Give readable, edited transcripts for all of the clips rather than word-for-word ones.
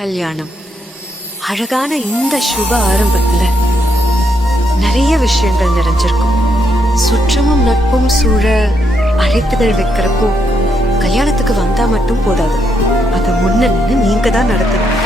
கல்யாணம். அழகான இந்த சுப ஆரம்பத்துல நிறைய விஷயங்கள் நிறைஞ்சிருக்கும். சுற்றமும் நட்பும் சூழ அழைப்புதல் வைக்கிறப்போ கல்யாணத்துக்கு வந்தா மட்டும் போதாது, அதை முன்ன நின்று நீங்க தான் நடத்தணும்.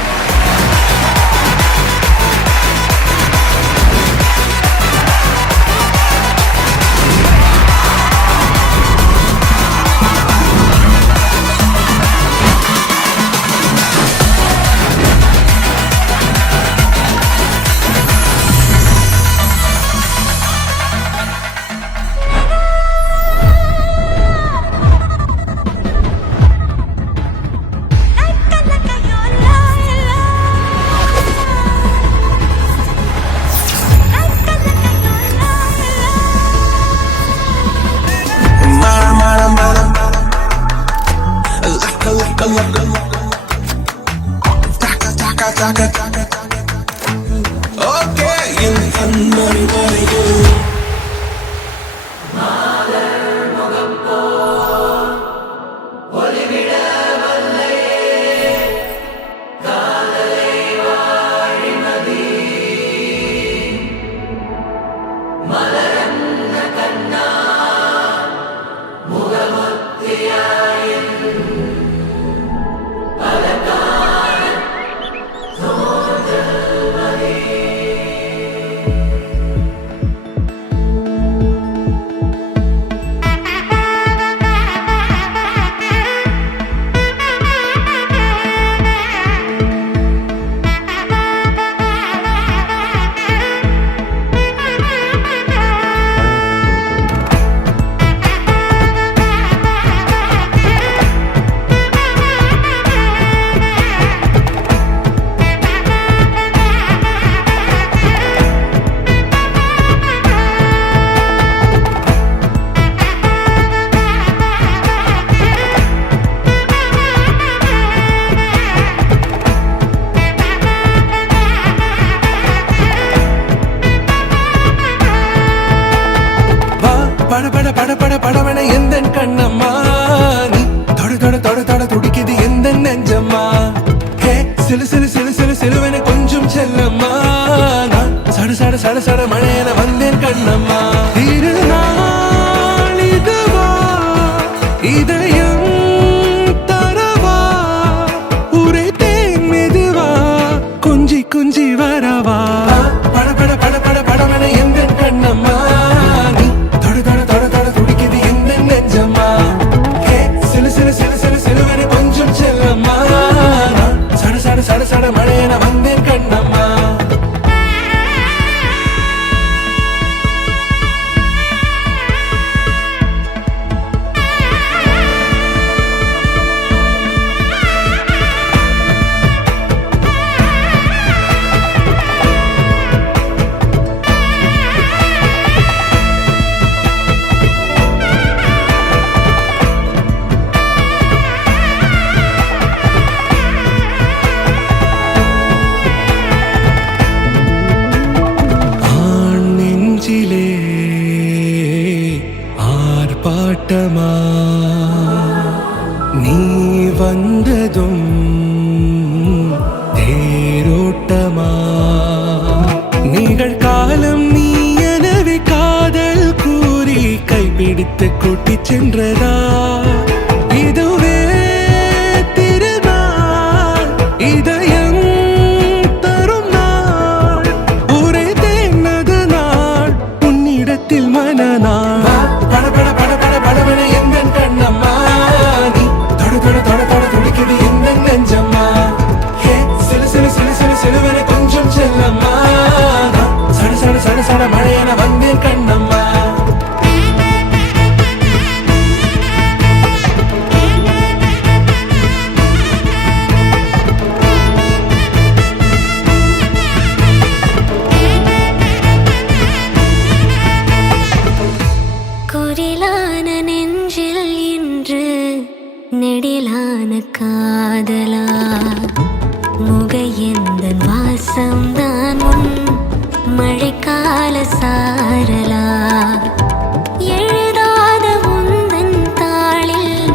படவன எந்த கண்ணம்மா, நீ தொட தொட தொட தொட துடிக்குது எந்த நெஞ்சம்மா. ஹே சிலு சிலு சிலு சிலு சிலுவன கொஞ்சம் செல்லம்மா, நான் சட சட சட சட மழையன வந்தேன் கண்ணம்மா. திருநாள் இதுவா இதயம் தரவா, ஊரே தேன் மெதுவா கொஞ்சி கொஞ்சி வரவா. பட பட பட பட படவன எந்த கண்ணம்மா, நீ தொட தொட தொட தொட துடிக்குது எந்த நெஞ்சம்மா. ஹே சிலு சிலு சிலு சிலு சிலுவன கொஞ்சம் செல்லம்மா, நான் சட சட சட சட மழையன வந்தேன் கண்ணம்மா. ஆர்ப்பாட்டமா நீ வந்ததும் தேரோட்டமா, நிகழ்காலம் நீ எனவே காதல் கூறி கைப்பிடித்து கூட்டிச் சென்றதா. இதுவே திருநாள் இதயம் தரும் நாள், ஒரே தேனது நாள் உன்னிடத்தில் மனநாள். பட பட பட பட படவன எந்த கண்ணம்மா, நீ தொட தொட தொட தொட துடிக்குது எந்த நெஞ்சம்மா. ஹே சிலு சிலு சிலு சிலு சிலுவன கொஞ்சம் செல்லம்மா, நான் சட சட சட சட மழையன வந்தேன் கண்ணம்மா. குரிலான நெஞ்சில் இன்று நெடிலான காதலா, முகையெந்தன் வாசம்தான் உன் மழைக்கால சாரலா. எழுதாத உந்தன் தாளில்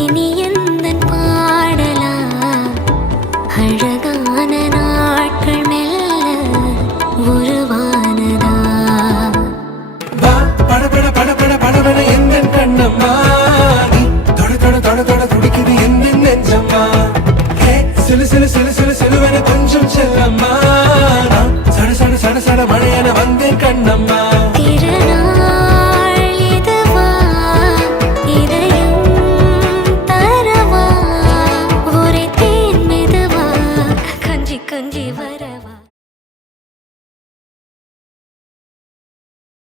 இனி எந்தன் பாடலா, அழக போன நாட்கள் மெல்ல உருவானதா வா படபட படபட படபட எந்த கண்ணம்மா நீ தொட தொட தொட தொட துடிக்குது எந்த நெஞ்சம்மா ஹே சிலு சிலு சிலு சிலு சிலுவென கொஞ்சம் செல்லம்மா நான் சட சட சட சட மழையென வந்தேன் கண்ணம்மா திருநாள் இதுவா இதயம் தரவா ஒரே தேன் மெதுவா கொஞ்சி கொஞ்சி வரவா